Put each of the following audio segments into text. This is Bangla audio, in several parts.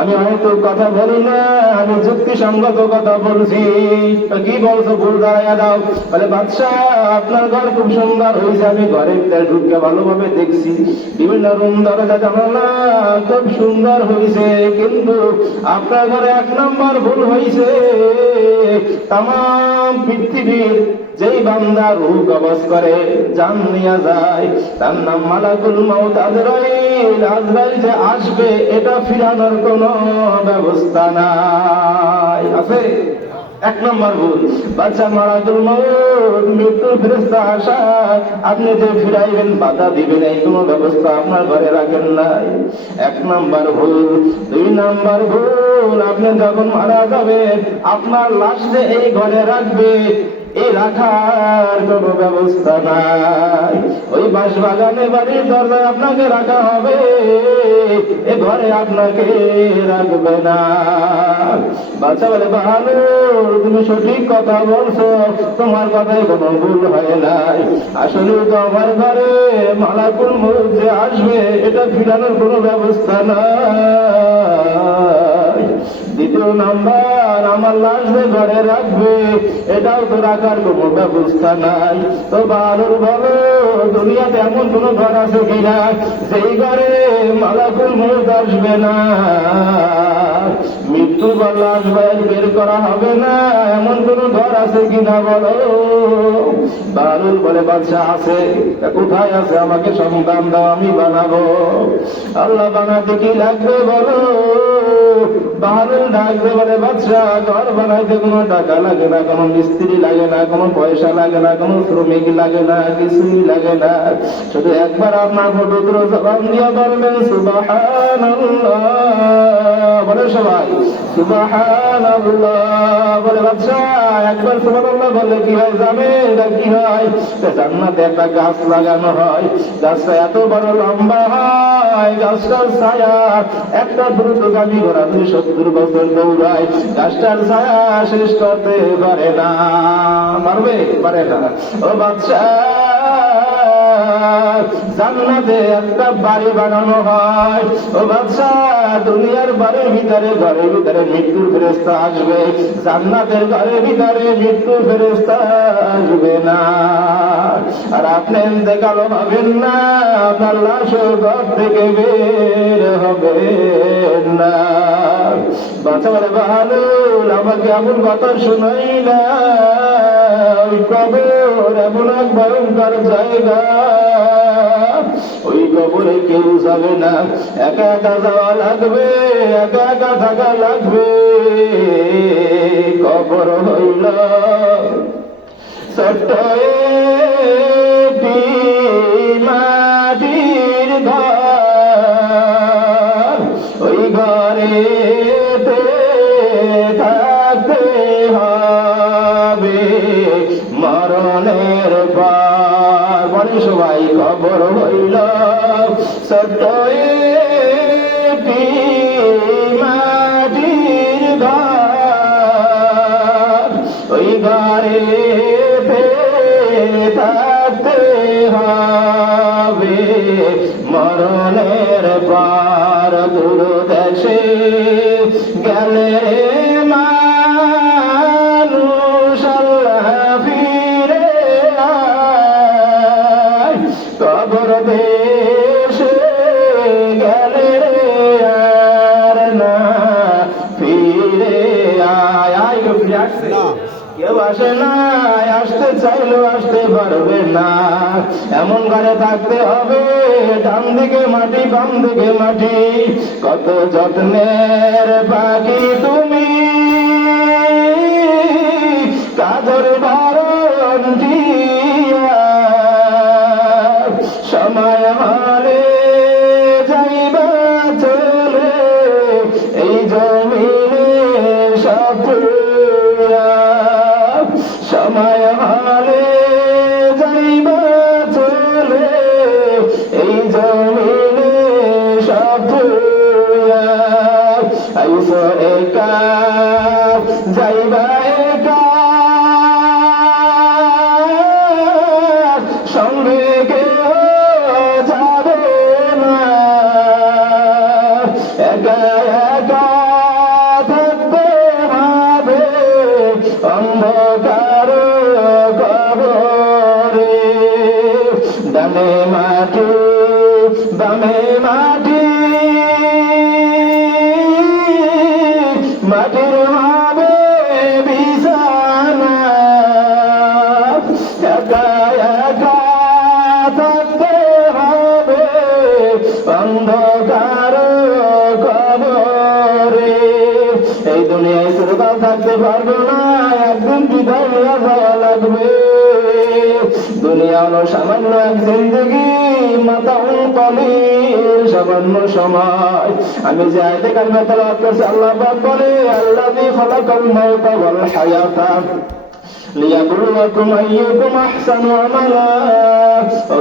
আমি হয়তো কথা বলি না আমি যুক্তিসঙ্গত কথা বলছি কি বলছো, ভুল দাঁড়াইয়া দাও। বলে বাদশাহ আপনার ঘর খুব সুন্দর হয়েছে, আমি ঘরে ঢুকে ভালোভাবে দেখছি। বিভিন্ন রুম, দরজা, জানালা খুব সুন্দর হয়েছে, কিন্তু আপনার ঘরে এক নম্বর ভুল হয়েছে। তাম পৃথিবীর যেই বান্দা রূহ কবজ করে, জান নিয়ে যায়। তার নাম মালাকুল আজরাইল আজরাইল যে আসবে, এটা ফিরানোর কোনো ব্যবস্থা নাই। আছে? এক নম্বর ভুল। বাচ্চা মারাকুল মাউত মৃত্যুর ফেরেস্তা আসা আপনি যে ফিরাইবেন, বাধা দিবেন, এই কোনো ব্যবস্থা আপনার ঘরে রাখেন নাই। এক নম্বর ভুল। দুই নম্বর ভুল, আপনি যখন মারা যাবেন, আপনার লাশ এই ঘরে রাখবে এই রাখার কোন ব্যবস্থা নাই। ওই বাস বাগানে বাড়ির দরজায় আপনাকে রাখা হবে। এ ঘরে আপনাকে রাখবে না। বাচ্চা বলে ভালো তুমি সঠিক কথা বলছো। তোমার কথায় কোনো ভুল হয় নাই। আসলে তো আমার ঘরে মালাকুল মুখ যে আসবে, এটা ফিরানোর কোনো ব্যবস্থা নাই। দ্বিতীয় নাম্বার, আমার লাশ যে ঘরে রাখবে। এটাও তো রাখার কোনো ব্যবস্থা নাই। তো বারুর বলো, দুনিয়াতে এমন কোন ঘর আছে কিনা? সেই ঘরে মালাকুল মুখ আসবে না। মৃত্যু বা লাশ বাইর বের করা হবে না। এমন কোন ঘর আছে কিনা বলো? বারুল বলে বাচ্চা আছে। কোথায় আছে? আমাকে সন্তান দাও, আমি বানাবো। আল্লাহ বানাতে কি লাগবে বলো? বাহাদুর ডাকবে বলে বাচ্চা ঘর বানাইতে কোনো টাকা লাগে না, কোনো মিস্ত্রি লাগে না, কোনো পয়সা লাগে না, কোনো শ্রমিক লাগে না, কিছুই লাগে না। শুধু একবার আপনার পবিত্র জবান দিয়া বলবেন সুবাহান বলে সবাই সুবাহান বলে বাচ্চা একবার সুবাহ বললে কি হয় জানে এটা কি হয়? জান্নাতে একটা গাছ লাগানো হয়। গাছটা এত বড় লম্বা হয়, গাছটার ছায়া একটা দ্রুতগামী ঘোড়া দুই বছর দৌড়ায় গাছটার ছায়া শেষ করতে পারে না। পারবে পারে না। ও বাচ্চা জান্নাতে। একটা বাড়ি বানানো হয়। ও বাচ্চা দুনিয়ার বাড়ির ভিতরে, ঘরের ভিতরে মৃত্যুর ফেরেস্তা আসবে। জান্নাতের ঘরের ভিতরে মৃত্যুর ফেরেস্তা আসবে না। আর আপনি দেখাল ভাবেন না, আপনার লাশ ঘর থেকে বের হবে না। বাচ্চা বলে ভালো আমাকে এমন কথা শোনাই না। ওই কবর এমন এক ভয়ঙ্কর জায়গা। ওই কবরে কেউ যাবে না, একা একা যাওয়া লাগবে, একা একা থাকা লাগবে। কবর হইল ছোট্ট একটি কেউ আসে না, আসতে চাইলেও আসতে পারবে না। এমন ঘরে থাকতে হবে, ডান দিকে মাটি, বাম দিকে মাটি। কত যত্নের পাখি তুমি। কাজর বারণ সময় অন্ধকার কবরে ডানে মাটি না একদিন বিদায় নিয়ে যাওয়া লাগবে দুনিয়া হলো সামান্য এক জিন্দগি মাথা কলি সামান্য সময়। আমি যে আয়তে তালাক করছি, আল্লাহ বলে, আল্লাহ দিয়ে খলাকাল মাউতা ওয়াল হায়াতা।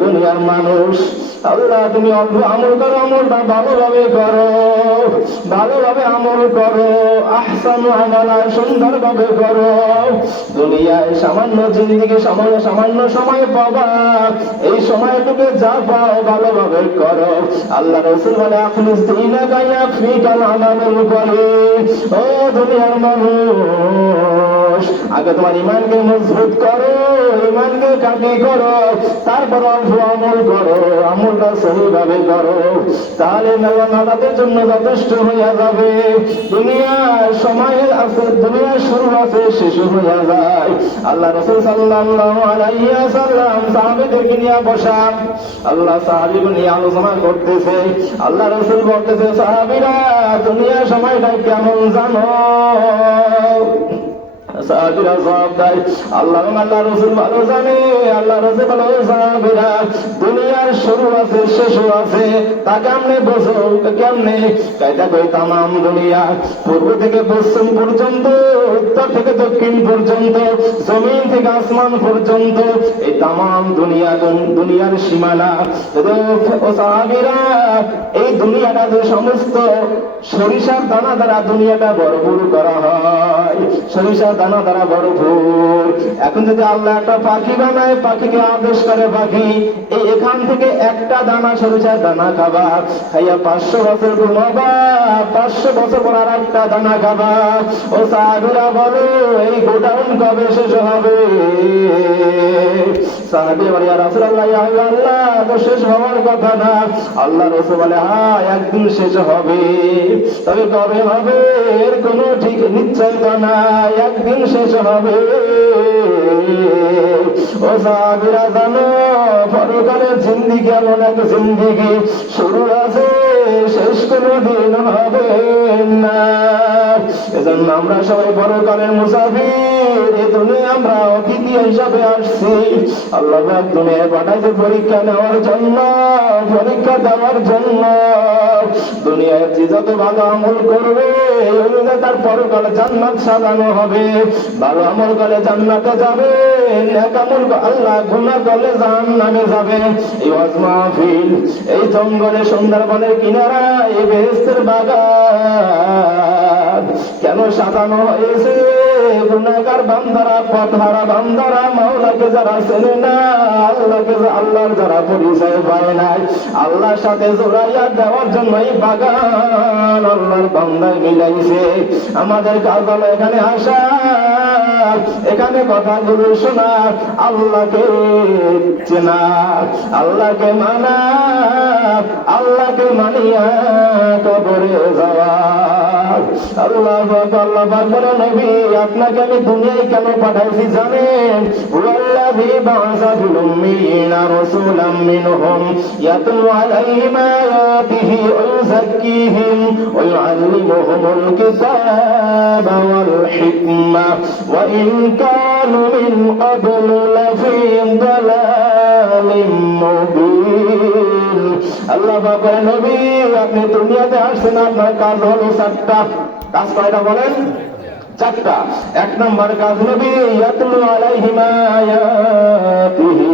দুনিয়ার মানুষ, আল্লাহ তুমি অল্প আমল করো, আমলটা ভালোভাবে করো, ভালোভাবে আমল করো, আহসান আমালা সুন্দরভাবে করো। দুনিয়ায় সামান্য জিন্দিগি, সামান্য সামান্য সময় পাবা। এই সময়টুকু যা পাও ভালোভাবে করো। আল্লাহ রসুল বলে আপনি দিনা গাইয়া ফিকাল আমাদের উপরে ও দুনিয়ার মানুষ, আগে তোমার ইমানকে মজবুত করো ইমানকে কাটি করো, তারপর অল্প আমল করো, আমলটা সহিভাবে করো। তাহলে মেলা নাদাদের জন্য যথেষ্ট হইয়া যাবে। দুনিয়ার সময় আছে দুনিয়া শুরু আছে শেষ হইয়া আল্লাহ রসুল সাল্লাল্লাহু আলাইহি ওয়াসাল্লাম সাহাবীদেরকে নিয়ে বসা আল্লাহ সাহাবীকে নিয়ে আলোচনা করতেছে। আল্লাহ রসুল বলতেছে, সাহাবীরা দুনিয়া সময়টা কেমন জানো? দক্ষিণ পর্যন্ত, জমিন থেকে আসমান পর্যন্ত, এই তামাম দুনিয়া দুনিয়ার সীমানা? ও সাহাবীরা, এই দুনিয়াটা যে সমস্ত সরিষার দানা দ্বারা দুনিয়াটা ভরপুর করা হয়, সরিষার দানা দ্বারা ভরপুর এখন যদি আল্লাহ একটা পাখি বানায়, পাখিকে আদেশ করে পাখি, এই এখান থেকে একটা দানা সরিষার দানা খাবা। খাইয়া পাঁচশো বছর ঘুমাবা, পাঁচশো বছর পর আর একটা দানা খাবা। ও সাহাবিরা বলো, এই গোডাউন কবে শেষ হবে? সাহাবি বলে আল্লাহ তো শেষ হওয়ার কথা না। আল্লাহ বলে একদিন শেষ হবে। তবে কবে হবে? এর কোনো ঠিক নিশ্চয়তা নাই। একদিন শেষ হবে। ও জানো পরকালের এক জিন্দিগি। শুরু আছে শেষ কোনো দিন হবে না। এজন্য আমরা সবাই পরকালের মুসাফির এই দুনিয়া আমরা অতিথি হিসাবে আসছি। আল্লাহ দুনিয়ায় পাঠাইছে পরীক্ষা নেওয়ার জন্য, পরীক্ষা দেওয়ার জন্য। দুনিয়ায় যে যত ভালো আমল করবে তার পরকালে জান্নাত সাজানো হবে। ভালো আমল করে জান্নাতে যাবে যাবে। এই মাহফিল, এই জঙ্গলে সুন্দরবনের কিনারা এই বেহেস্তের বাগান। কেন সাজানো হয়েছে? গুনাগার বান্দারা, পথহারা বান্দারা, মাওলাকে যারা চেনে না, আল্লাহকে আল্লাহর যারা পরিচয় পায় নাই, আল্লাহর সাথে জোড়াইয়া দেওয়ার জন্য এই বাগান আল্লাহর বান্দায় মিলাইছে। আমাদের কাজ হলো এখানে আসা, এখানে কথাগুলো শোনা, আল্লাহকে চেনা, আল্লাহকে মানা, আল্লাহকে মানিয়া কবরে যাওয়া। আল্লাহ আল্লাহ বলে নবী আপনাকে আমি দুনিয়ায় কেন পাঠাইছি জানেন? আল্লাহ নবী, আপনি দুনিয়াতে আসছেন, আপনার কাজ হলো চারটা কাজ কয়টা বলেন? চারটা। এক নম্বর কাজ নবী, ইয়াতলু আলাইহিম আয়াতিহি।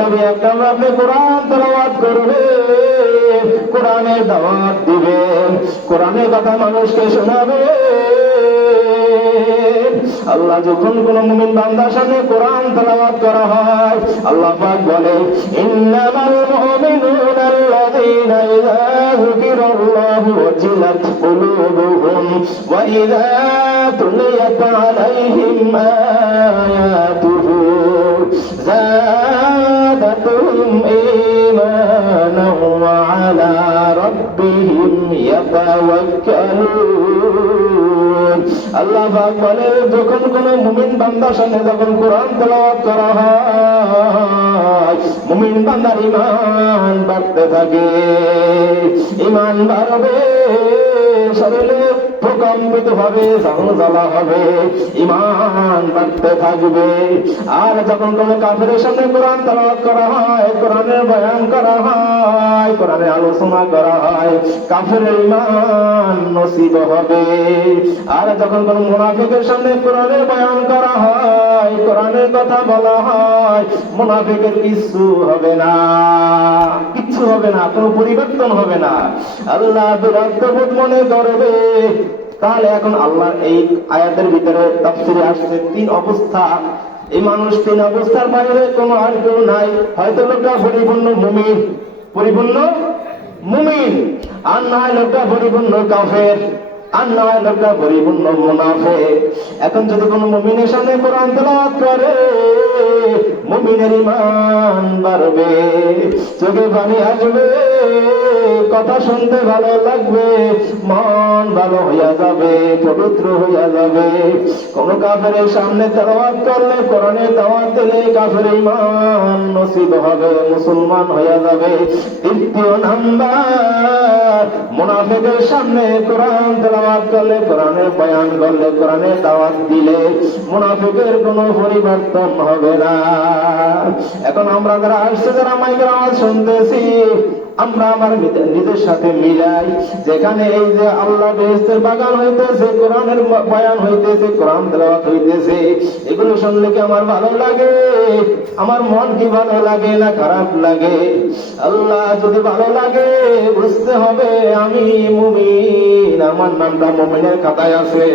নবী এক নম্বর আপনি কোরআন তেলাওয়াত করবেন কোরআনের দাওয়াত দিবেন কোরআনের কথা মানুষকে শোনাবেন আল্লাহ যখন কোন মুমিন বান্দার সামনে কোরআন তেলাওয়াত করা হয় আল্লাহ পাক বলে ইন্নামাল মুমিনুনা আল্লাযীনা ইযা যুকিরাল্লাহু ওয়াজিলাত কুলুবুহুম ওয়া ইযা তুলিয়াত আলাইহিম আয়াতুহু زادتهم إيمانا وعلى ربهم يتوكلون আল্লাহ পাক বলে, যখন কোন মুমিন বান্দার সামনে যখন কোরআন তেলাওয়াত করা হয়, মুমিন বান্দার ইমান বাড়তে থাকে। ইমান বাড়বে শরীরে প্রকম্পিত হবে জ্বালা হবে ইমান বাড়তে থাকবে। আর যখন কোন কাফের সামনে কোরআন তেলাওয়াত করা হয় কোরআনের বয়ান করা হয় কোরআনের আলোচনা করা হয়, কাফের ইমান নসিব হবে। আর যখন কোন মুনাফিকের সামনে কোরআনের বয়ান করা হয় কোরআনের কথা বলা হয়, মুনাফিকের কিছু হবে না। কিচ্ছু হবে না, কোনো পরিবর্তন হবে না। আল্লাহ বিরাটবোধ মনে করবে। তাহলে এখন আল্লাহর এই আয়াতের ভিতরে তাফসিরে আসছে তিন অবস্থা। এই মানুষ তিন অবস্থার বাইরে কোনো আর কেউ নাই। হয়তো লোকটা পরিপূর্ণ মুমিন। পরিপূর্ণ মুমিন। আর না লোকটা পরিপূর্ণ কাফের। এখন যদি সামনে কোরআন বাড়বে, চোখে পানি আসবে, কথা শুনতে ভালো লাগবে, মন ভালো হইয়া যাবে, পবিত্র হইয়া যাবে। কোন কাফের সামনে তেলাওয়াত করলে কোরআনে দাওয়াত দিলে কাফের ইমান নসিব হবে, মুসলমান হইয়া যাবে। নাম্বার মুনাফিকের সামনে কোরআন তেলাওয়াত করলে, কোরআনের বয়ান করলে, কোরআনের দাওয়াত দিলে মোনাফেদের কোনো পরিবর্তন হবে না। এখন আমরা যারা আসছে, যারা মাইকের আওয়াজ শুনতেছি আমরা আমার নিজের সাথে মিলাই, যেখানে এই যে আল্লাহ বেহেস্তের বাগান হইতেছে, কোরআনের বয়ান হইতেছে, কোরআন তেলাওয়াত হইতেছে, এগুলো শুনলে কি আমার ভালো লাগে? আমার মন কি ভালো লাগে না খারাপ লাগে? আল্লাহ যদি ভালো লাগে, বুঝতে হবে আমি মুমিন, আমার নামটা মুমিনের খাতায় আছে।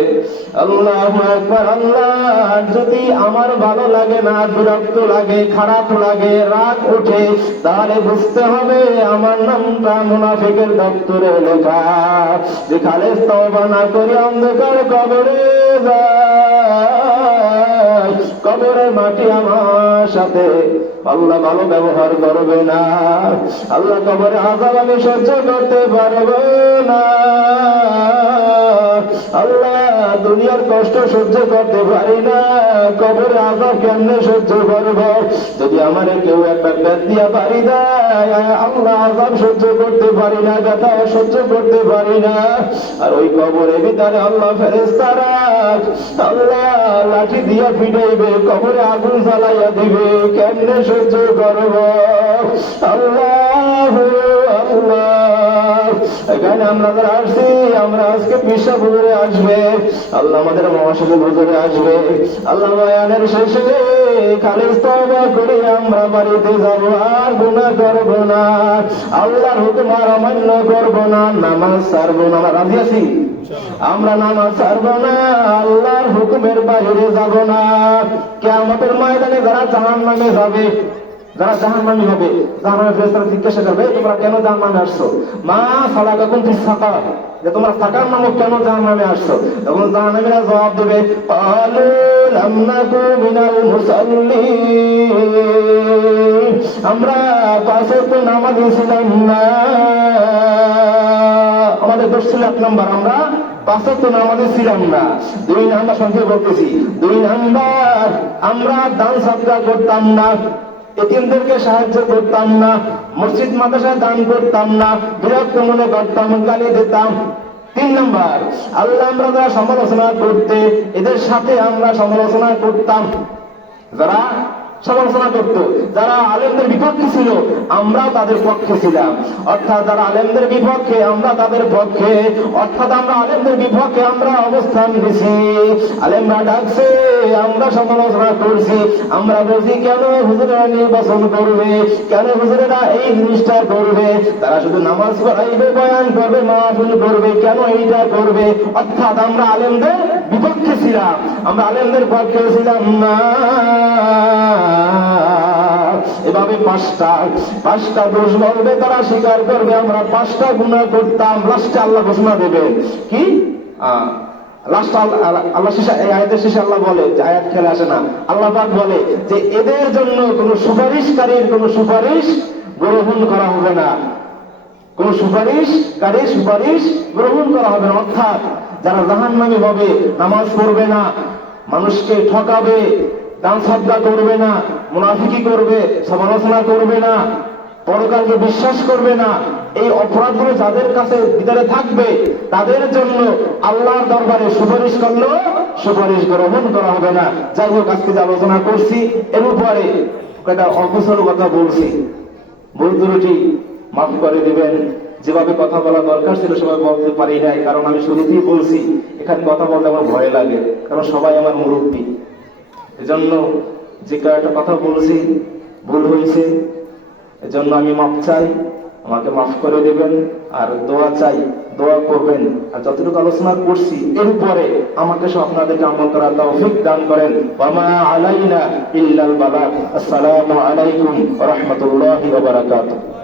আল্লাহ একবার আল্লাহ, যদি আমার ভালো লাগে না, বিরক্ত লাগে, খারাপ লাগে, রাগ ওঠে তাহলে বুঝতে হবে আমার নামটা মুনাফিকের দপ্তরে লেখা। যে খালেজ তওবা না করে অন্ধকার কবরে কবরের মাটি আমার সাথে। আল্লাহ ভালো ব্যবহার করবে না। আল্লাহ কবরে আজাব আমি সহ্য করতে পারব না। আল্লাহ, দুনিয়ার কষ্ট সহ্য করতে পারি না। কবরে আজাব কেমনে সহ্য করব? যদি আমার কেউ একটা ব্যাগ দিয়া পারি দেয়, আল্লাহ আজাব সহ্য করতে পারি না, ব্যথা সহ্য করতে পারি না। আর ওই কবরের ভিতরে আল্লাহ ফেরেস্তারা আল্লাহ লাঠি দিয়া পিটাইবে, কবরে আগুন জ্বালাইয়া দিবে। কেমনে সহ্য করব? আমরা যারা আসছি, আমরা আজকে পিসা বুজুরে আসবে। আল্লাহ আমাদের মহাসভা বুজুরে আসবে। আল্লাহ বয়ানের শেষে আল্লাহর হুকুমের বাইরে যাব না। কেয়ামতের ময়দানে যারা জাহান নামে যাবে যারা জাহান্নামি হবে জাহান্নামের ফেরেশতারা জিজ্ঞাসা করবে তোমরা কেন জাহান্নামে আসছো? মা সালাকাকুম তুই সাকার যে, তোমরা সাকার নামক কেন জাহান্নামে আসছো? তখন জাহান্নামীরা জবাব দেবে ক্বালু লাম নাকু মিনাল মুসাল্লিন। আমরা পাঁচ ওয়াক্ত নামাজ ছিলাম না। আমাদের দোষ ছিল এক নম্বর, আমরা পাঁচক তো নামাজে ছিলাম না। দুই নাম্বার সংখ্যা বলতেছি, দুই নাম্বার, আমরা দান সাবজা করতাম না। এতিমদেরকে সাহায্য করতাম না। মসজিদ মাদ্রাসায় দান করতাম না। বিরক্ত মনে করতাম, গালি দিতাম। তিন নম্বর, আল্লাহ আমরা যারা সমালোচনা করতে, এদের সাথে আমরা সমালোচনা করতাম। যারা সমালোচনা করতো। যারা আলেমদের বিপক্ষে ছিল আমরা তাদের পক্ষে ছিলাম। অর্থাৎ যারা আলেমদের বিপক্ষে, আমরা তাদের পক্ষে। অর্থাৎ আমরা আলেমদের বিপক্ষে আমরা অবস্থান নিছি আলেমরা ডাকছে, আমরা সমালোচনা করছি। আমরা বলছি, কেন হুজুরেরা নির্বাচন করবে? কেন হুজুরেরা এই জিনিসটা করবে? তারা শুধু নামাজ পড়াইবে, বয়ান করবে, মাহফিল করবে, কেন এইটা করবে? অর্থাৎ আমরা আলেমদের বিপক্ষে ছিলাম। আমরা আলেমদের পক্ষে ছিলাম না। এভাবে পাঁচটা পাঁচটা দোষ বলবে তারা স্বীকার করবে, আমরা পাঁচটা গুণা করতাম, লাস্টে আল্লাহ ঘোষণা দেবে। কি? এদের জন্য কোন সুপারিশ গ্রহণ করা হবে না। কোন সুপারিশ গ্রহণ করা হবে না। অর্থাৎ যারা জাহান্নামী হবে, নামাজ পড়বে না, মানুষকে ঠকাবে, দান সাদ্দা করবে না, মুনাফিকি করবে, সমালোচনা করবে না, পরকালকে বিশ্বাস করবে না, এই অপরাধগুলো যাদের কাছে ভিতরে থাকবে, তাদের জন্য আল্লাহর দরবারে সুপারিশ করলেও সুপারিশ গ্রহণ করা হবে না। যাই হোক, আজকে যে আলোচনা করছি, এর উপরে একটা অকুশল কথা বলছি। ভুল ত্রুটি মাফ করে দিবেন। যেভাবে কথা বলা দরকার ছিল সেভাবে বলতে পারি নাই, কারণ আমি শুরুতেই বলছি, এখানে কথা বলতে আমার ভয় লাগে, কারণ সবাই আমার মুরব্বী। এজন্য যে কয়েকটা কথা বলছি, ভুল হয়েছে, এজন্য আমি মাপ চাই, আমাকে মাফ করে দেবেন, আর দোয়া চাই, দোয়া করবেন। আর যতটুকু আলোচনা করছি, এরপরে আমাকে সব আপনাদেরকে আমল করার তৌফিক দান করেন। ওয়ামা আলাইনা ইল্লাল বালাগ। আসসালামু আলাইকুম ওয়া রাহমাতুল্লাহি ওয়া বারাকাতুহু।